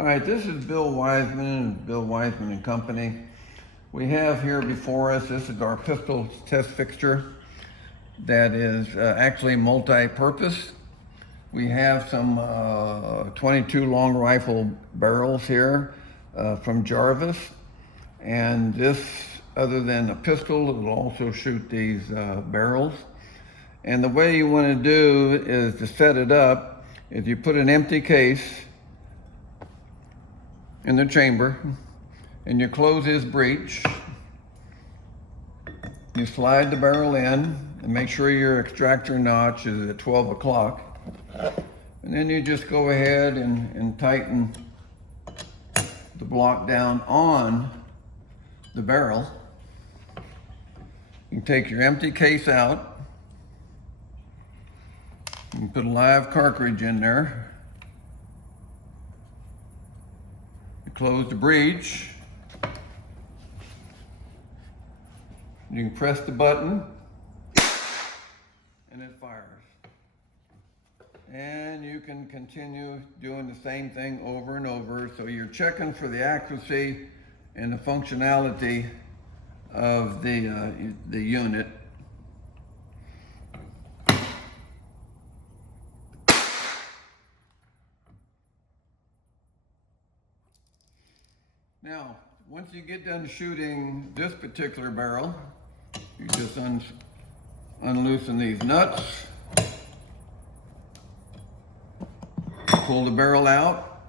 All right, this is Bill Wiseman and Bill Wiseman and Company. We have here before us, this is our pistol test fixture that is actually multi-purpose. We have some 22 long rifle barrels here from Jarvis. And this, other than a pistol, it will also shoot these barrels. And the way you want to do is to set it up is you put an empty case in the chamber and you close this breech. You slide the barrel in and make sure your extractor notch is at 12 o'clock. And then you just go ahead and tighten the block down on the barrel. You can take your empty case out and put a live cartridge in there. You close the breech. You can press the button and it fires. And you can continue doing the same thing over and over. So you're checking for the accuracy and the functionality of the unit. Now, once you get done shooting this particular barrel, you just unloosen these nuts, pull the barrel out.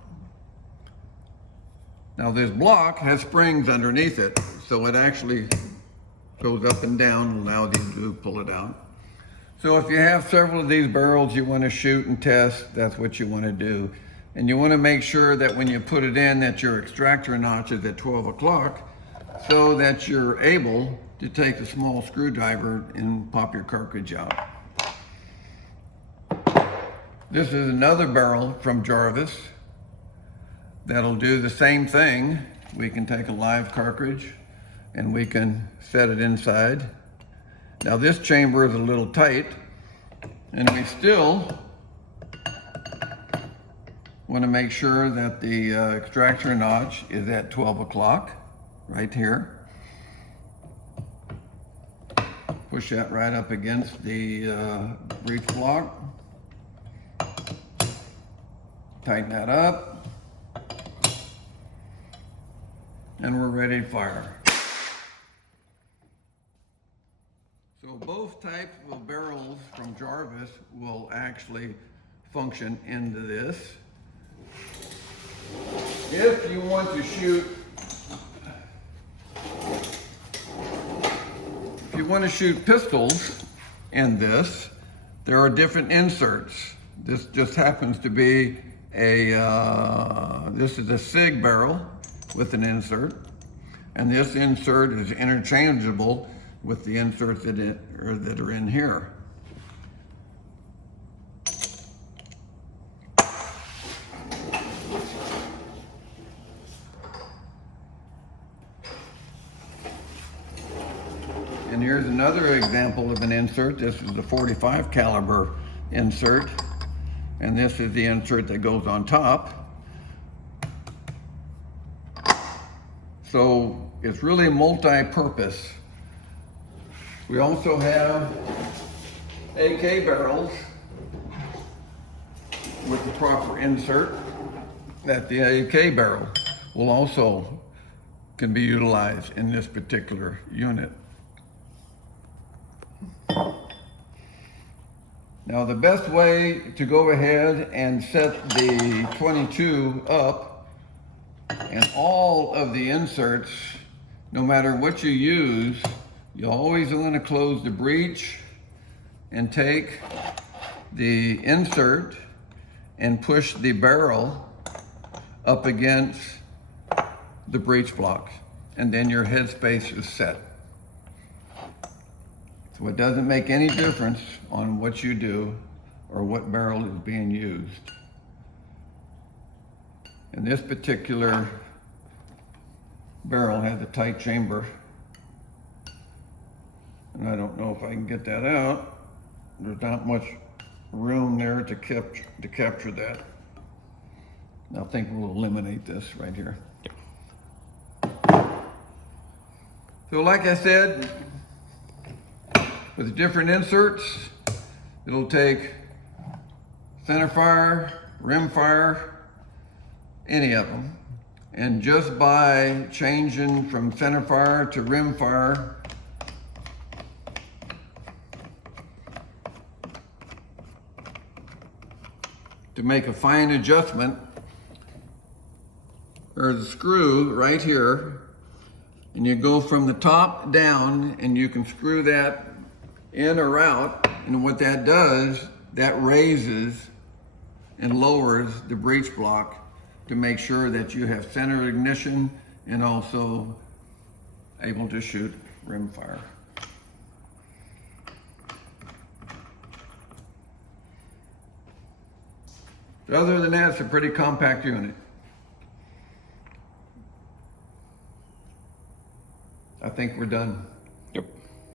Now this block has springs underneath it, so it actually goes up and down, allows you to pull it out. So if you have several of these barrels you want to shoot and test, that's what you want to do. And you want to make sure that when you put it in that your extractor notch is at 12 o'clock so that you're able to take a small screwdriver and pop your cartridge out. This is another barrel from Jarvis that'll do the same thing. We can take a live cartridge and we can set it inside. Now this chamber is a little tight and we still want to make sure that the extractor notch is at 12 o'clock right here. Push that right up against the breech block. Tighten that up. And we're ready to fire. So both types of barrels from Jarvis will actually function into this. If you want to shoot, pistols in this, there are different inserts. This just happens to be this is a SIG barrel with an insert, and this insert is interchangeable with the inserts that are in here. And here's another example of an insert. This is the 45 caliber insert, and this is the insert that goes on top. So it's really multi-purpose. We also have AK barrels with the proper insert that the AK barrel will also can be utilized in this particular unit. Now the best way to go ahead and set the 22 up and all of the inserts, no matter what you use, you always want to close the breech and take the insert and push the barrel up against the breech block, and then your headspace is set. So it doesn't make any difference on what you do or what barrel is being used. And this particular barrel has a tight chamber, and I don't know if I can get that out. There's not much room there to capture that. I think we'll eliminate this right here. So like I said, with different inserts, it'll take center fire, rim fire, any of them. And just by changing from center fire to rim fire, to make a fine adjustment, there's a screw right here, and you go from the top down and you can screw that in or out, and what that does, that raises and lowers the breech block to make sure that you have center ignition and also able to shoot rim fire. So other than that, it's a pretty compact unit. I think we're done. Yep.